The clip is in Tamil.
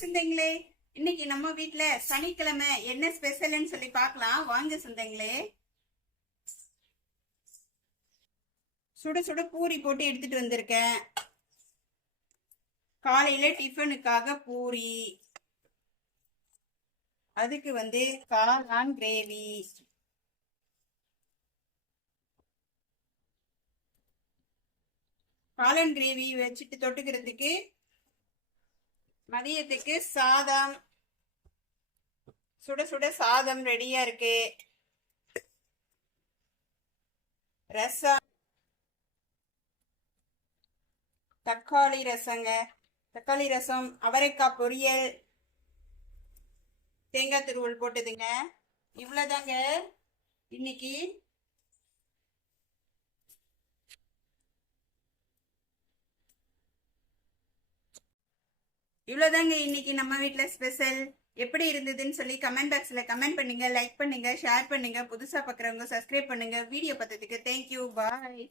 சொந்தங்களே, இன்னைக்கு நம்ம வீட்ல சனிக்கிழமை என்ன ஸ்பெஷல்னு சொல்லி பார்க்கலாம் வாங்க சொந்தங்களே. சுட சுட பூரி போட்டு எடுத்துட்டு வந்திருக்கேன். காலையில டிஃபனுக்காக பூரி, அதுக்கு காளான் கிரேவி, காளான் கிரேவி வச்சுட்டு தொட்டுக்கிறதுக்கு மதியத்துக்கு சாதம், சுட சுட சாதம் ரெடியா இருக்கு. ரசம், தக்காளி ரசங்க, தக்காளி ரசம், அவரைக்காய் பொரியல், தேங்காய் துருவல் போட்டதுங்க. இவ்வளவுதாங்க இன்னைக்கு. இவ்வளவுதாங்க இன்னைக்கு நம்ம வீட்ல ஸ்பெஷல். எப்படி இருந்ததுன்னு சொல்லி கமெண்ட் பாக்ஸ்ல கமெண்ட் பண்ணுங்க, லைக் பண்ணுங்க, ஷேர் பண்ணுங்க. புதுசா பாக்குறவங்க சப்ஸ்கிரைப் பண்ணுங்க. வீடியோ பார்த்ததுக்கு தேங்க்யூ, பாய்.